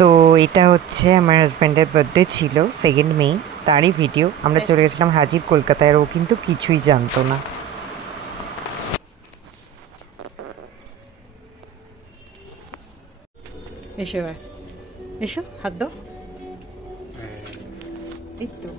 তো এটা হচ্ছে আমার হাজব্যান্ডের বার্থডে ছিল 2 মে, তারই ভিডিও। আমরা চলে গেছিলাম হাজির কলকাতায়, আর ও কিন্তু কিছুই জানতো না। এসো এবার, এসো হাত দাও। এই তো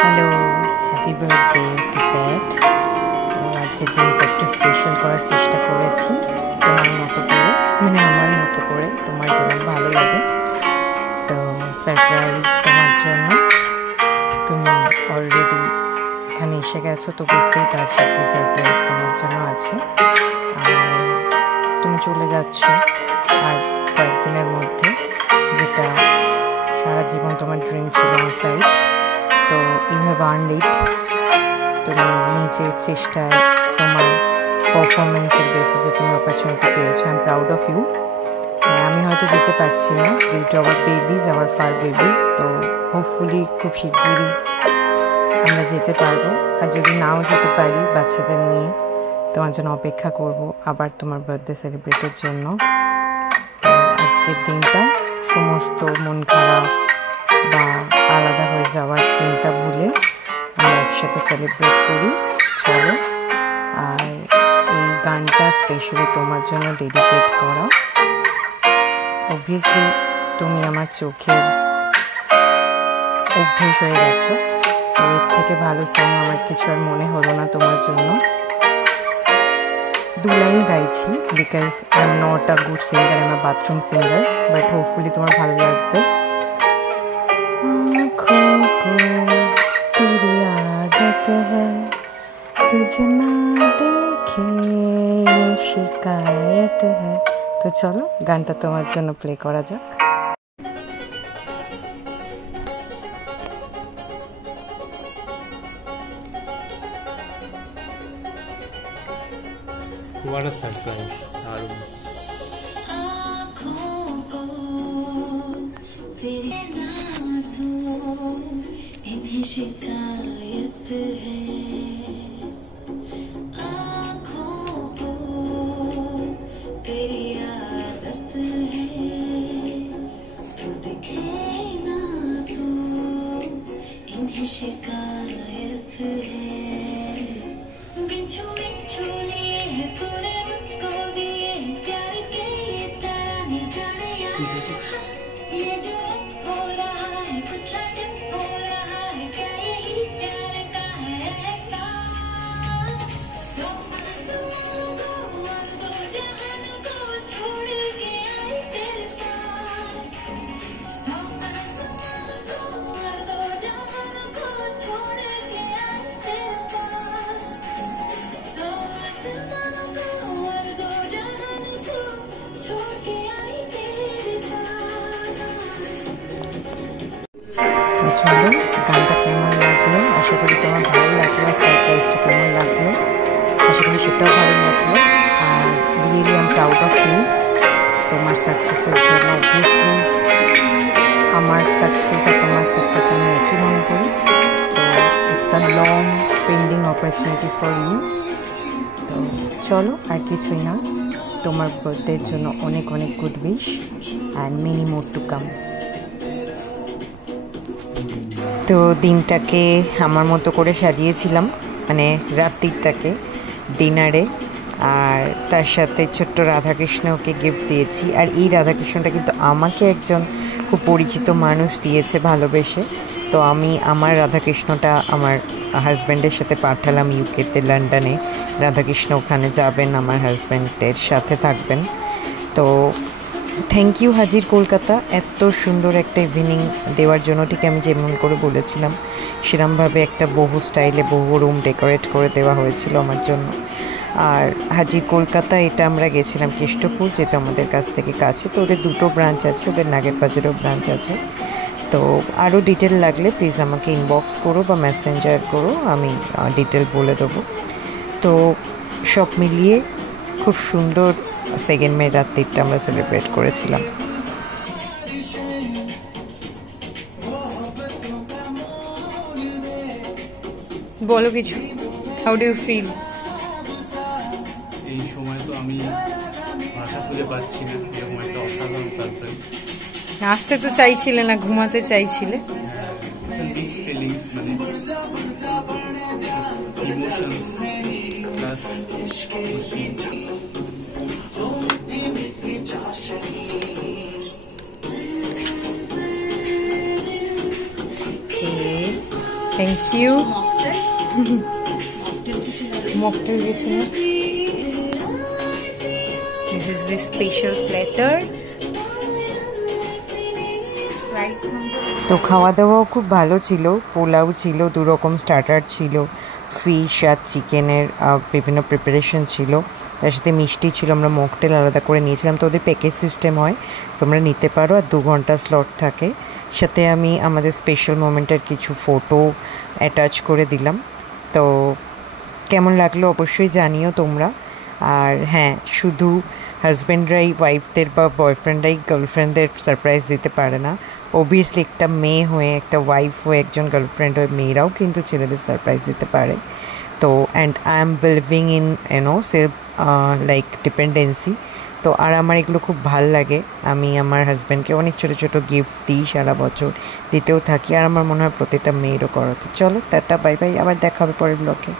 হ্যালো, হ্যাপি বার্থডে টু প্যাট। আজকের দিনটা একটু স্পেশাল করার চেষ্টা করেছি তোমার মতো করে, মানে আমার মতো করে, তোমার যেমন ভালো লাগে। তো সারপ্রাইজ তোমার জন্য। তুমি অলরেডি এখানে এসে গেছো, তো বুঝতেই পারছো কি সারপ্রাইজ তোমার জন্য আছে। আর তুমি চলে যাচ্ছ আর কয়েকদিনের মধ্যে, যেটা সারা জীবন তোমার ড্রিম ছিল আমার সাইড। তো ইউ হ্যাভ আর্নড ইট। তুমি নিজের চেষ্টায়, তোমার পারফরমেন্সের বেসিসে তুমি অপরচুনিটি পেয়েছো। I am proud of you. আমি হয়তো যেতে পারছি না due to our babies, our fur babies. তো হোপফুলি খুব শিগগিরই আমরা যেতে পারবো। আর যদি নাও যেতে পারি, বাচ্চাদের নিয়ে তোমার জন্য অপেক্ষা করব আবার তোমার বার্থডে সেলিব্রেটের জন্য। তো আজকের দিনটা সমস্ত মন খারাপ বা আলাদা হয়ে যাওয়ার চিন্তা ভুলে আমরা একসাথে সেলিব্রেট করি, চলো। আর এই গানটা স্পেশালি তোমার জন্য ডেডিকেট করা। অবভিয়াসলি তুমি আমার চোখের অভ্যেস হয়ে গেছো, তো এর থেকে ভালো সং আমার কিছু আর মনে হলো না তোমার জন্য। 2 লাইন গাইছি because I am not a good singer, I am a bathroom singer, but hopefully তোমার ভালো লাগবে। आँखों को तेरी आदत है, तुझे ना देखे शिकायत है। তো চলো গানটা তোমার জন্য প্লে করা যাক। What a surprise! शिकायत है, आँखों को तेरी आदत है, तू दिखे ना तो इन्हें शिकायत है। बिच्छू बिच्छू लिए है तूने मुझको दिए प्यार के ये तराने जाने यार, ये जो हो रहा है कुछ अजब हो रहा है, क्या यही प्यार का है एहसास? आसमां को और 2 जहान को छोड़ के आई तेरे पास, आसमां को और 2 जहान को छोड़ के आई तेरे पास, आसमां को और 2 जहान को छोड़ के आई तेरे पास। তো চলো গানটা কেমন লাগলো, আশা করি তোমার ভালো লাগলো। সারপ্রাইজটা কেমন লাগলো, আশা করি সেটাও ভালো লাগলো। আর really I am proud of you তোমার সাকসেসের জন্য। অবভিয়াসলি আমার সাকসেস আর তোমার সাকসেস আমি একই মনে করি। তো it's a long pending opportunity for you. তো চলো আর কিছুই না, তোমার বার্থডের জন্য অনেক অনেক good wish and many more to come. তো দিনটাকে আমার মতো করে সাজিয়েছিলাম, মানে রাত্রিটাকে ডিনারে, আর তার সাথে ছোট্ট রাধাকৃষ্ণকে গিফট দিয়েছি। আর এই রাধাকৃষ্ণটা কিন্তু আমাকে একজন খুব পরিচিত মানুষ দিয়েছে ভালোবেসে। তো আমি আমার রাধাকৃষ্ণটা আমার হাজব্যান্ডের সাথে পাঠালাম ইউকেতে, লন্ডনে। রাধাকৃষ্ণ ওখানে যাবেন, আমার হাজব্যান্ডের সাথে থাকবেন। তো থ্যাংক ইউ হাজির কলকাতা, এত সুন্দর একটা ইভিনিং দেওয়ার জন্য। ঠিক আমি যেমন করে বলেছিলাম সেরমভাবে একটা বহু স্টাইলে বহু রুম ডেকোরেট করে দেওয়া হয়েছিল আমার জন্য। আর হাজির কলকাতা এটা আমরা গেছিলাম কেষ্টপুর, যেটা আমাদের কাছ থেকে কাছে। তো ওদের দুটো ব্রাঞ্চ আছে, ওদের নাগের বাজারেও ব্রাঞ্চ আছে। তো আরও ডিটেল লাগলে প্লিজ আমাকে ইনবক্স করো বা মেসেঞ্জার করো, আমি ডিটেল বলে দেবো। তো সব মিলিয়ে খুব সুন্দর 2 মে রাত্রিটা আমরা সেলিব্রেট করেছিলাম। বলো কিছু, হাউ ডু ইউ ফিল? এই সময় তো আমি ভাষা খুঁজে পাচ্ছি না, এরকম একটা অসাধারণ সারপ্রাইজ। আসতে তো চাইছিলে না, ঘুমাতে চাইছিলে। মিক্সড ফিলিংস, মানে ইমোশনস প্লাস খুশি। Thank you. মকটেল গেছে না? This is the special platter. তো খাওয়া দাওয়াও খুব ভালো ছিল, পোলাও ছিল, 2 রকম স্টার্টার ছিল, ফিশ আর চিকেনের বিভিন্ন প্রিপারেশন ছিল, তার সাথে মিষ্টি ছিল। আমরা মকটেল আলাদা করে নিয়েছিলাম। তো ওদের প্যাকেজ সিস্টেম হয়, তোমরা নিতে পারো, আর 2 ঘন্টা স্লট থাকে। সাথে আমি আমাদের স্পেশাল মোমেন্টের কিছু ফটো অ্যাটাচ করে দিলাম। তো কেমন লাগলো অবশ্যই জানিও তোমরা। আর হ্যাঁ, শুধু হাজব্যান্ডরাই ওয়াইফদের বা বয়ফ্রেন্ডরাই গার্লফ্রেন্ডদের সারপ্রাইজ দিতে পারে না। অবভিয়াসলি একটা মেয়ে হয়ে, একটা ওয়াইফ হয়ে, একজন গার্লফ্রেন্ড হয়ে মেয়েরাও কিন্তু ছেলেদের সারপ্রাইজ দিতে পারে। তো and I am believing in self like dependency. তো আর আমার এগুলো খুব ভাল লাগে। আমি আমার হাজব্যান্ডকে অনেক ছোটো ছোটো গিফট দিই সারা বছর, দিতেও থাকি। আর আমার মনে হয় প্রতিটা মেয়েরও করা। তো চলো, টাটা, বাই বাই, আবার দেখা হবে পরের ব্লগে।